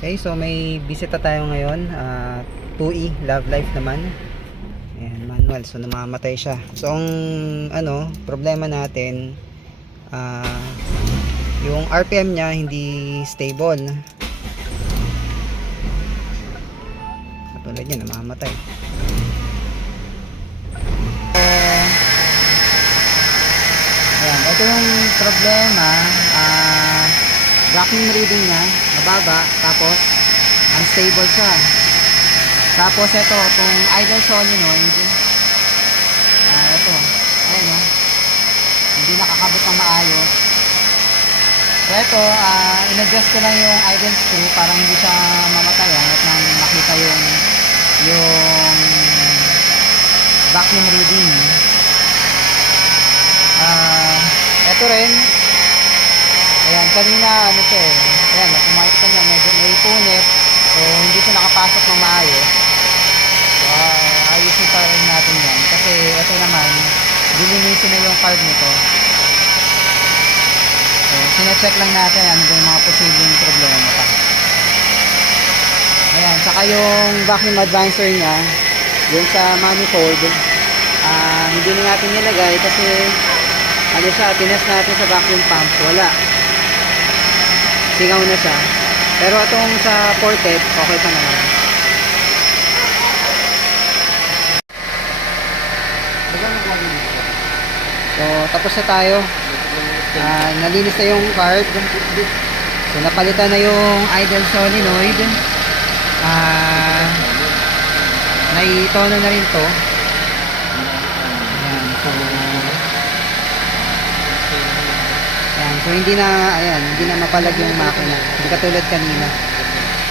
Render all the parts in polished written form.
Okay, so may bisita tayo ngayon, 2E Love Life naman. Ayan, manual, so namamatay siya. So ang problema natin, yung RPM niya hindi stable. Katulad niya, namamatay. Ayan, ito yung problema. Vacuum reading niya mababa, tapos unstable siya. Tapos ito, itong idle solenoid, ito, ayan o, hindi nakakabot ng maayos. So ito, in-adjust ko lang yung idle screw para hindi siya mamatayan at nang makita yung vacuum reading. Ito rin, ayan, kanina siya eh. Ayan, makikita niya medyo may punit. So, hindi siya nakapasok ng maayos. So, ayusin pa rin natin yan. Kasi ito naman, dilinisin na yung card nito. So, sina-check lang natin ano ba yung mga posibleng problema pa. Ayan, saka yung vacuum advancer niya, yung sa manifold, hindi na natin nilagay kasi tinest natin sa vacuum pump, wala. Singaw na siya. Pero itong sa ported, okay pa naman. So, tapos na tayo. Nalinis na yung card. So, napalitan na yung idle solenoid. Naitono na rin to. So hindi na mapalag yung makina. Hindi katulad kanina.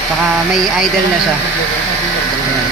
Saka may idle na siya. Ayan.